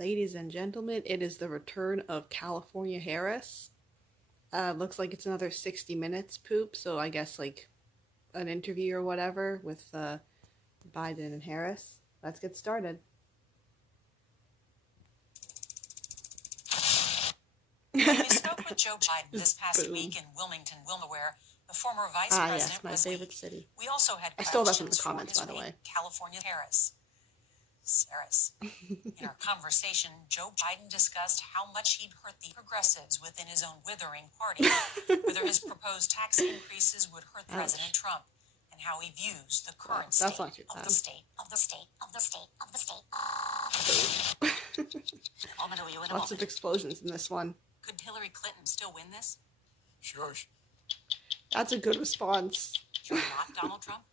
Ladies and gentlemen, it is the return of California Harris. Looks like it's another 60 minutes poop, so I guess like an interview or whatever with Biden and Harris. Let's get started. When we spoke with Joe Biden this past week in Wilmington, Delaware, the former vice president yes, my was favorite city. We also had I stole that questions from the comments, for his by the way. California Harris. In our conversation, Joe Biden discussed how much he'd hurt the progressives within his own withering party, whether his proposed tax increases would hurt President Trump, and how he views the current state of the state. Lots of explosions in this one. Could Hillary Clinton still win this? Sure. That's a good response. You're not Donald Trump?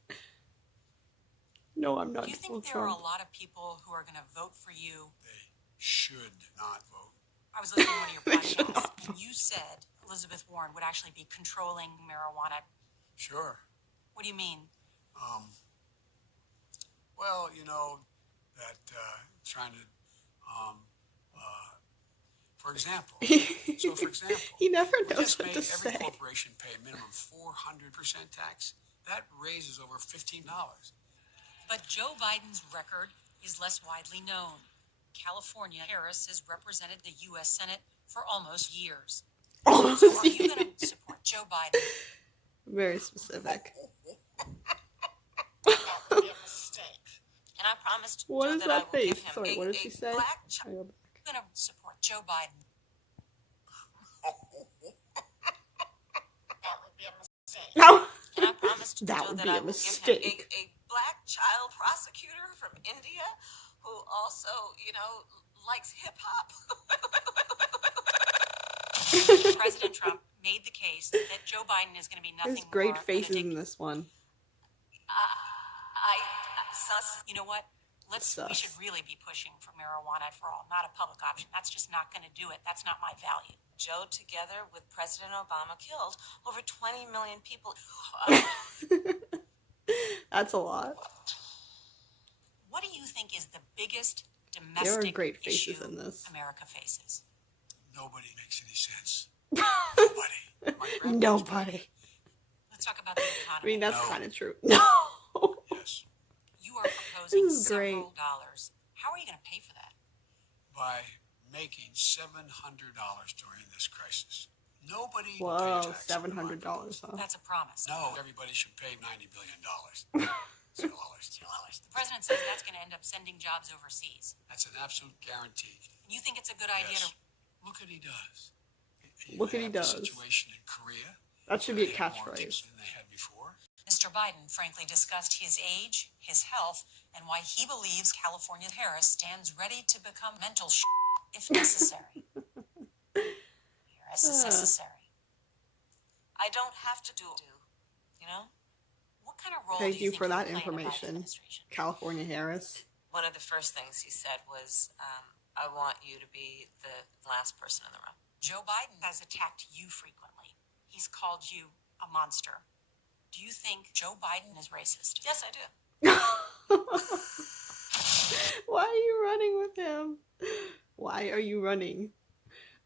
No, I'm not. Do you think there are a lot of people who are going to vote for you? They should not vote. I was listening to one of your podcasts, and you said Elizabeth Warren would actually be controlling marijuana. Sure. What do you mean? Well, you know, that trying to, for example. He never we knows just what made to every say. corporation pay a minimum 400% tax. That raises over $15. But Joe Biden's record is less widely known. California Harris has represented the U.S. Senate for almost years. So are you going to support Joe Biden? Very specific. That would be a mistake. And I promised What Joe is that I that will give face? him Sorry, what did she say? black child. I'm going to support Joe Biden. That would be a mistake. No. And I promised That Joe would that be I a will mistake. give him a black child prosecutor from India who also, you know, likes hip-hop. President Trump made the case that Joe Biden is going to be nothing There's great more faces than a in this one. you know what? We should really be pushing for marijuana for all, not a public option. That's just not going to do it. That's not my value. Joe, together with President Obama, killed over 20 million people. That's a lot. What do you think is the biggest There are domestic great issue faces in this. America faces? Nobody makes any sense. Nobody. My grandmother's Nobody. Let's talk about the I economy. mean, that's No. kind of true. No. Yes. You are proposing This is great. several dollars. How are you going to pay for that? By making $700 during this crisis. Nobody will Whoa, pay tax on $700, marketplace. huh? That's a promise. No, everybody should pay $90 billion. $0. The president says that's going to end up sending jobs overseas. That's an absolute guarantee. And you think it's a good idea Yes. to... Look what he does. Look what he have does. The situation in Korea. That should be a where they have more catchphrase. tips than they had before. Mr. Biden frankly discussed his age, his health, and why he believes California Harris stands ready to become mental if necessary. Harris is necessary. I don't have to do, you know? What kind of role Thank do you think for you'll that play in a Biden information, administration? California Harris. One of the first things he said was, I want you to be the last person in the room. Joe Biden has attacked you frequently. He's called you a monster. Do you think Joe Biden is racist? Yes, I do. Why are you running with him? Why are you running?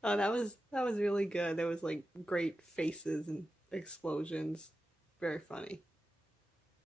Oh, that was really good. There was like great faces and explosions. Very funny.